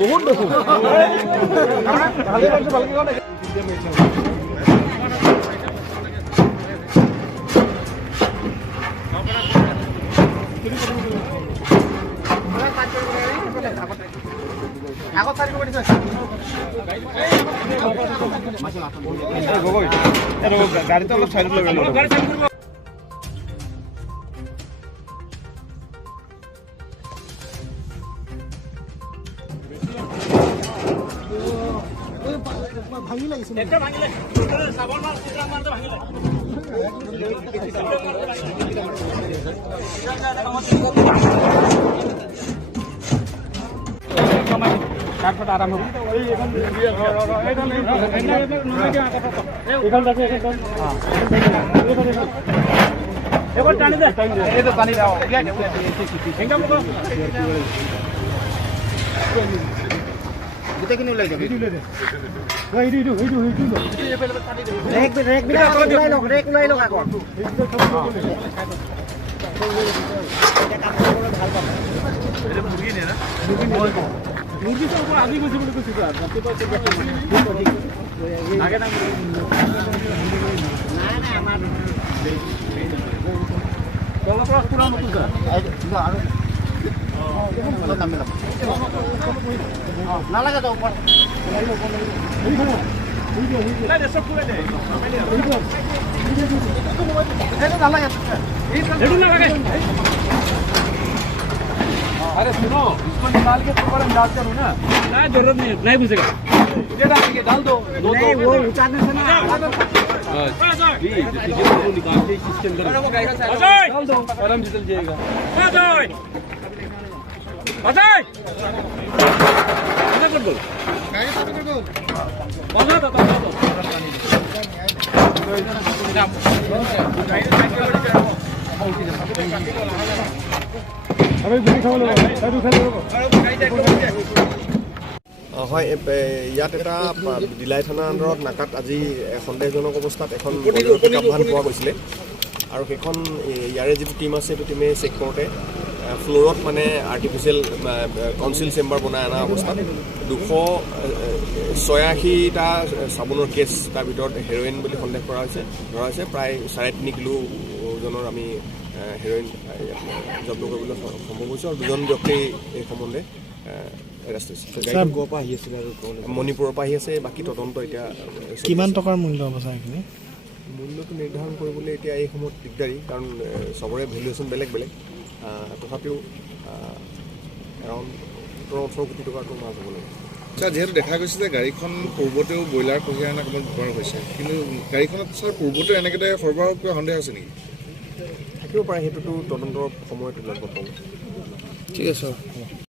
বহুত দেখো গাড়িতে অলপ সাইড ভাঙি লাগিছে আরাম হ'ব গোটেইখিনি ওলাই যাব আজি গৈছে বুলি কৈছো নালাগে তো अरे सुनो इसको निकाल के ऊपर हम डाल करूँ ना जरूरत नहीं घुसेगा ये डाल के डाल दो नहीं वो उतारने से ना निकाल के इसके अंदर डाल दो आराम से चल जाएगा হয় ইয়াত এটা দিলাই থানা আণ্ডাৰত নাকাত আজি সন্দেহজনক অৱস্থাত এখন পিকআপ ভান পোৱা গৈছিলে আৰু সেইখন ইয়াৰে যিটো টিম আছে সেইটো টিমে চেক কৰোঁতে ফ্ল'ৰত মানে আৰ্টিফিচিয়েল কাউন্সিল চেম্বাৰ বনাই অনা অৱস্থাত 286টা চাবোনৰ কেছ তাৰ ভিতৰত হেৰইন বুলি সন্দেহ কৰা হৈছে ধৰা হৈছে প্ৰায় 3.5 কিলো ওজনৰ আমি হেৰইন জব্দ কৰিবলৈ সম্ভৱ হৈছে আৰু দুজন ব্যক্তি এই সম্বন্ধে এৰেষ্ট হৈছে মণিপুৰৰ পৰা আহি আছে বাকী তদন্ত এতিয়া কিমান টকাৰ মূল্য হ'ব চাগে মূল্যটো নিৰ্ধাৰণ কৰিবলৈ এতিয়া এই সময়ত দিগদাৰী কাৰণ চবৰে ভেলুৱেশ্যন বেলেগ বেলেগ তথাপিও এৰাউণ্ড 18 কোটি টকাটো মাছ হ'ব লাগে ছাৰ যিহেতু দেখা গৈছে যে গাড়ীখন পূৰ্বতেও ব্ৰইলাৰ কঢ়িয়াই অনা কামত ব্যৱহাৰ হৈছে কিন্তু গাড়ীখনত ছাৰ পূৰ্বতেও এনেকৈ সৰবৰাহ কৰা সন্দেহ আছে নেকি থাকিব পাৰে সেইটোতো তদন্তৰ সময়ত ওলাব পাব ঠিক আছে